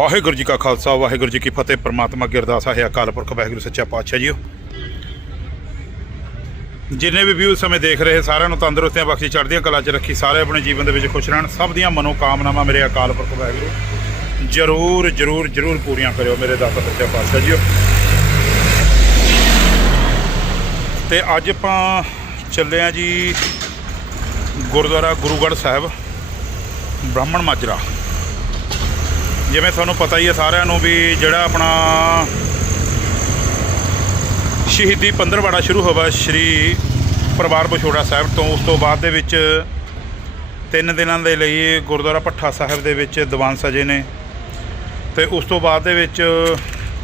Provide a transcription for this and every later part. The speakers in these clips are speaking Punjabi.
ਵਾਹਿਗੁਰੂ ਜੀ ਕਾ ਖਾਲਸਾ, ਵਾਹਿਗੁਰੂ ਜੀ ਕੀ ਫਤਿਹ। ਪ੍ਰਮਾਤਮਾ ਅੱਗੇ ਅਰਦਾਸ ਹੈ, ਅਕਾਲ ਪੁਰਖ, ਵਾਹਿਗੁਰੂ ਸੱਚਾ ਪਾਤਸ਼ਾਹ ਜੀਓ। ਜਿੰਨੇ ਵੀ ਵਿਊ ਸਮੇਂ ਦੇਖ ਰਹੇ, ਸਾਰਿਆਂ ਨੂੰ ਤੰਦਰੁਸਤੀਆਂ ਬਖਸ਼ੀ ਚੜ੍ਹਦੀਆਂ ਕਲਾ 'ਚ ਰੱਖੀ, ਸਾਰੇ ਆਪਣੇ ਜੀਵਨ ਦੇ ਵਿੱਚ ਖੁਸ਼ ਰਹਿਣ। ਸਭ ਦੀਆਂ ਮਨੋ ਕਾਮਨਾਵਾਂ ਮੇਰੇ ਅਕਾਲ ਪੁਰਖ, ਵਾਹਿਗੁਰੂ, ਜਰੂਰ ਜਰੂਰ ਜਰੂਰ ਪੂਰੀਆਂ ਕਰਿਓ ਮੇਰੇ ਦਾਤਾ ਸੱਚਾ ਪਾਤਸ਼ਾਹ ਜੀਓ। ਤੇ ਅੱਜ ਆਪਾਂ ਚੱਲੇ ਆ ਜੀ ਗੁਰਦੁਆਰਾ ਗੁਰੂਗੜ੍ਹ ਸਾਹਿਬ, ਬ੍ਰਾਹਮਣ ਮਾਜਰਾ। ਜਿਵੇਂ ਤੁਹਾਨੂੰ ਪਤਾ ਹੀ ਹੈ ਸਾਰਿਆਂ ਨੂੰ ਵੀ ਜਿਹੜਾ ਆਪਣਾ ਸ਼ਹੀਦੀ ਪੰਦਰਵਾੜਾ ਸ਼ੁਰੂ ਹੋਇਆ ਸ਼੍ਰੀ ਪਰਿਵਾਰ ਵਿਛੋੜਾ ਸਾਹਿਬ ਤੋਂ, ਉਸ ਤੋਂ ਬਾਅਦ ਦੇ ਵਿੱਚ ਤਿੰਨ ਦਿਨਾਂ ਦੇ ਲਈ ਗੁਰਦੁਆਰਾ ਭੱਠਾ ਸਾਹਿਬ ਦੇ ਵਿੱਚ ਦੀਵਾਨ ਸਜੇ ਨੇ। ਤੇ ਉਸ ਤੋਂ ਬਾਅਦ ਦੇ ਵਿੱਚ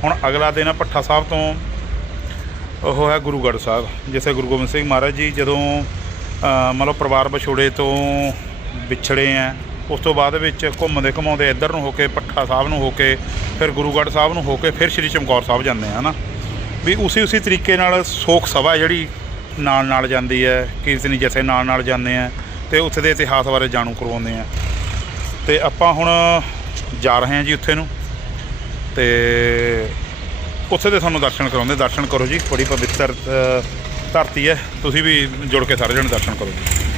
ਹੁਣ ਅਗਲਾ ਦਿਨ ਭੱਠਾ ਸਾਹਿਬ ਤੋਂ, ਉਹ ਹੈ ਗੁਰੂਗੜ੍ਹ ਸਾਹਿਬ, ਜਿੱਥੇ ਗੁਰੂ ਗੋਬਿੰਦ ਸਿੰਘ ਮਹਾਰਾਜ ਜੀ ਜਦੋਂ ਮਤਲਬ ਪਰਿਵਾਰ ਵਿਛੋੜੇ ਤੋਂ ਵਿਛੜੇ ਆ ਉਸ ਤੋਂ ਬਾਅਦ ਵਿੱਚ ਘੁੰਮਦੇ ਘੁਮਾਉਂਦੇ ਇੱਧਰ ਨੂੰ ਹੋ ਕੇ, ਪੱਠਾ ਸਾਹਿਬ ਨੂੰ ਹੋ ਕੇ, ਫਿਰ ਗੁਰੂਗੜ੍ਹ ਸਾਹਿਬ ਨੂੰ ਹੋ ਕੇ, ਫਿਰ ਸ੍ਰੀ ਚਮਕੌਰ ਸਾਹਿਬ ਜਾਂਦੇ ਆ ਹਨਾ? ਵੀ ਉਸੇ ਉਸੇ ਤਰੀਕੇ ਨਾਲ ਸੋਖ ਸਭਾ ਜਿਹੜੀ ਨਾਲ ਨਾਲ ਜਾਂਦੀ ਹੈ, ਕੀਰਤਨੀ ਜਥੇ ਨਾਲ ਨਾਲ ਜਾਂਦੇ ਆ ਤੇ ਉੱਥੇ ਦੇ ਇਤਿਹਾਸ ਬਾਰੇ ਜਾਣੂ ਕਰਵਾਉਂਦੇ ਆ ਤੇ ਆਪਾਂ ਹੁਣ ਜਾ ਰਹੇ ਹਾਂ ਜੀ ਉੱਥੇ ਨੂੰ ਤੇ ਉੱਥੇ ਦੇ ਤੁਹਾਨੂੰ ਦਰਸ਼ਨ ਕਰਾਉਂਦੇ ਦਰਸ਼ਨ ਕਰੋ ਜੀ, ਬੜੀ ਪਵਿੱਤਰ ਧਰਤੀ ਹੈ। ਤੁਸੀਂ ਵੀ ਜੁੜ ਕੇ ਸਾਰੇ ਜਣੇ ਦਰਸ਼ਨ ਕਰੋ ਜੀ।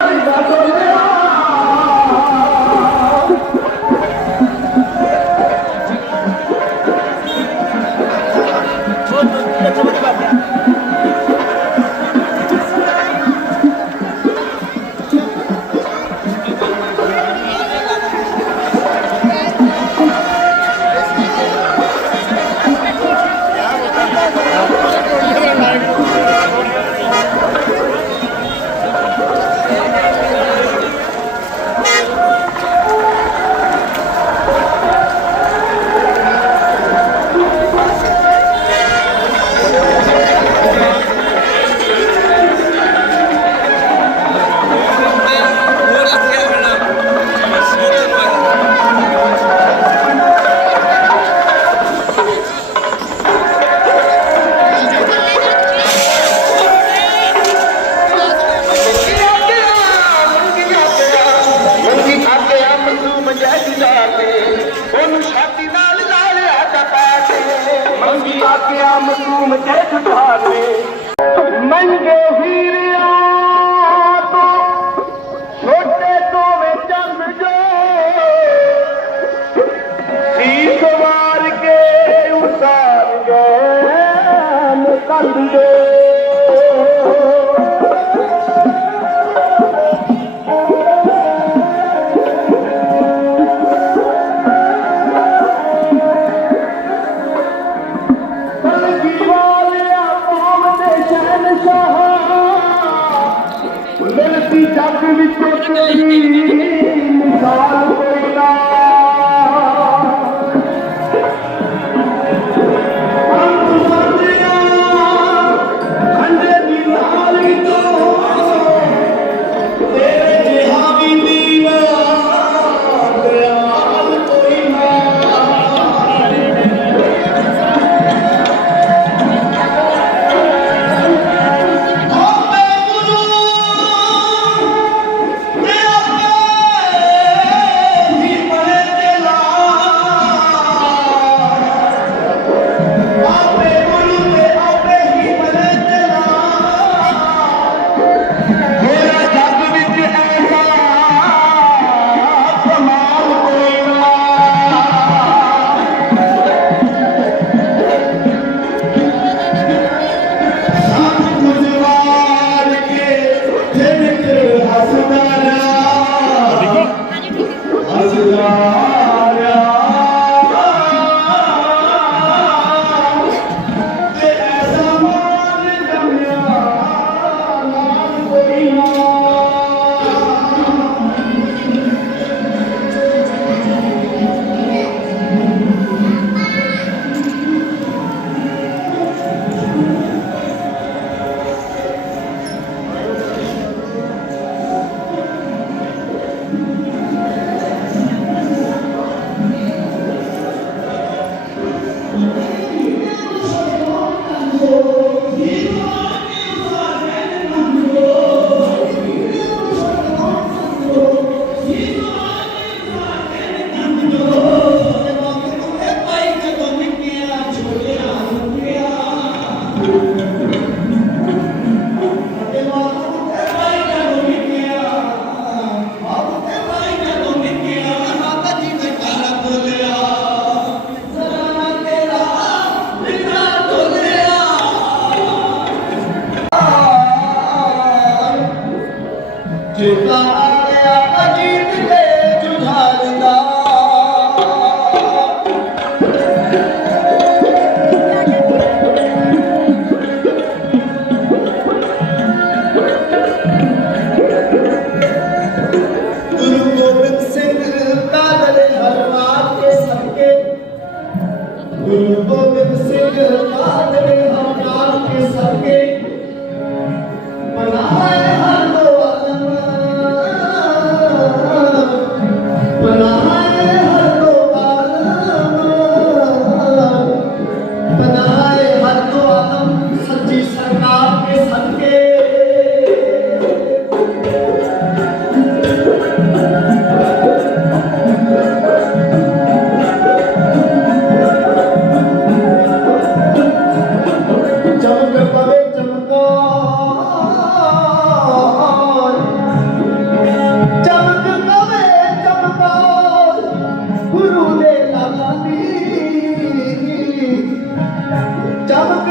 They make the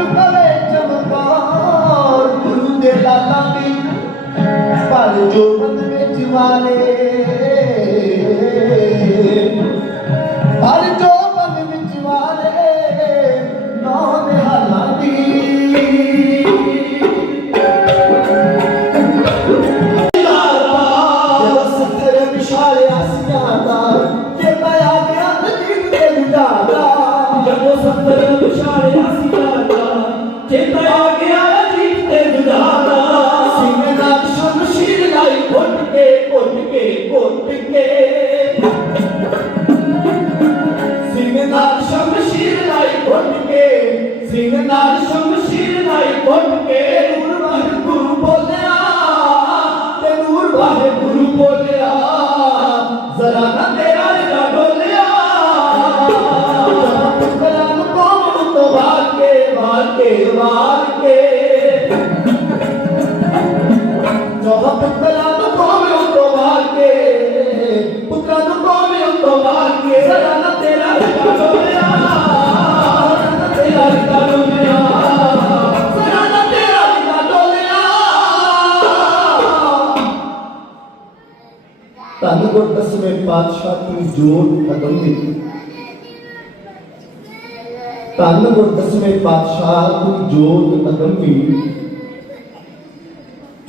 ਚਮਕ ਚਮਕਾਰ ਗੁਰੂ ਦੇ ਲਾਲਾਂ ਦੀ ਪਰ ਜੋ ਬੰਦ ਵਿੱਚ ਵਾਲੇ تس میں بادشاہ تم زور قدم دیتی تانگ اور دس میں بادشاہ تم جوت قدم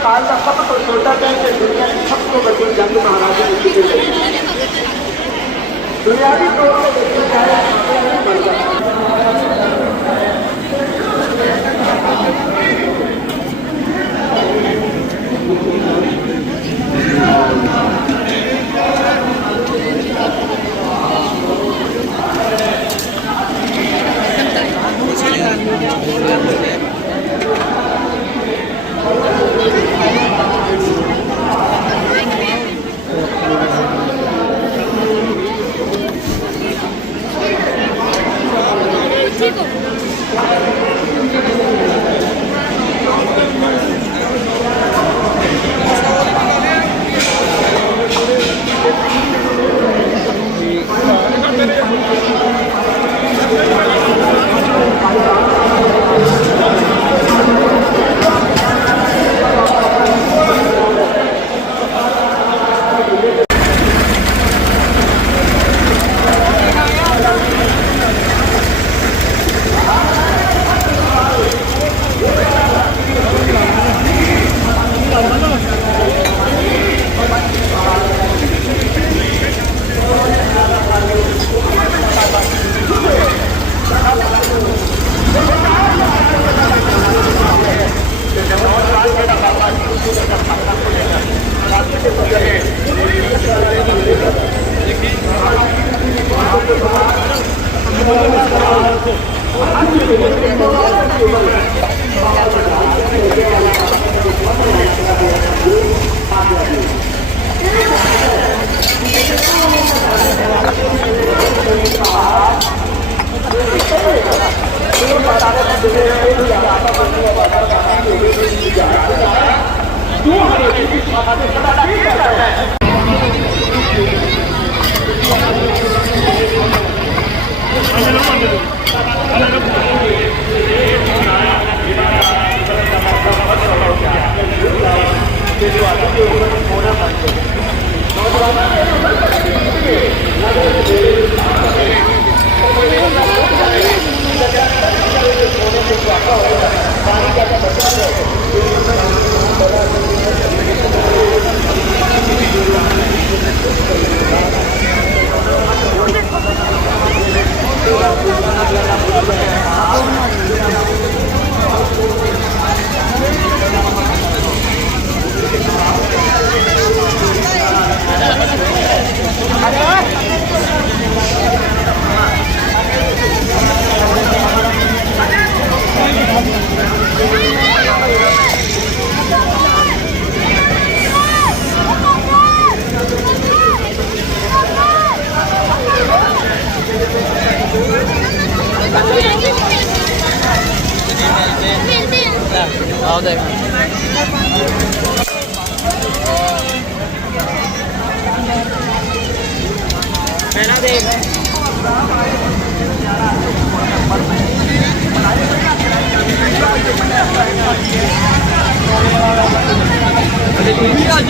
ਦਸੰਬਰ ਸਾਲ ਦਾ ਸਭ ਤੋਂ ਛੋਟਾ ਦਿਨ ਤੇ ਦੁਨੀਆ ਦੀ ਸਭ ਤੋਂ ਵੱਡੀ ਜੰਗ ਮਹਾਰਾਜਾ ਨੇ ਕੀਤੀ ਲਈ ਦੁਨਿਆਵੀ ਤੌਰ ਤੇ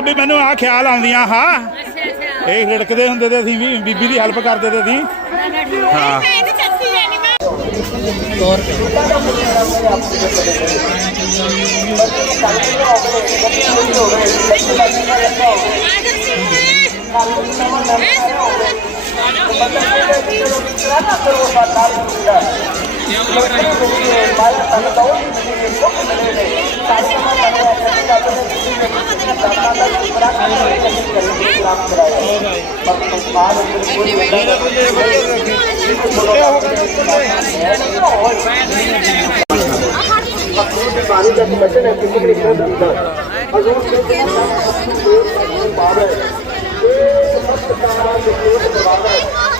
ਭਾਬੀ ਮੈਨੂੰ ਆ ਖਿਆਲ ਆਉਂਦੀਆਂ ਹਾਂ। ਇਹ ਲੜਕਦੇ ਹੁੰਦੇ ਤੇ ਅਸੀਂ ਵੀ ਬੀਬੀ ਦੀ ਹੈਲਪ ਕਰਦੇ ਤੇ ਅਸੀਂ। ਹਾਂ। Gracias. ਪਾਣੀ ਦਾ ਕਮਿਸ਼ਨ ਹੈ ਕਿੰਨੇ ਕਿੰਨੇ ਦਾ ਹੁੰਦਾ ਹਜ਼ੂਰ ਸਿੰਘ ਦੇ ਨਾਮ ਤੋਂ ਬਾਅਦ ਹੈ ਇਹ ਸਭ ਤੋਂ ਕਾਰਾਂ ਦੇ ਕੋਲ ਦਰਵਾਜ਼ਾ ਹੈ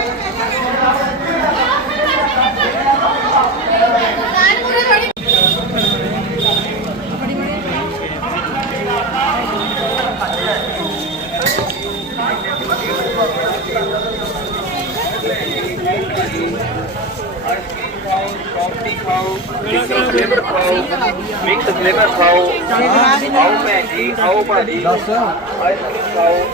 ਬੰਦੇ ਨੂੰ ਰੱਬ ਦਾ ਕਿਆ ਦੇ ਮਿਕਸ ਫਲੇਵਰ ਖਾਓ ਆਓ ਭੈਣ ਜੀ ਆਓ ਭਾਜੀ ਆਈਸਕ੍ਰੀਮ ਖਾਓ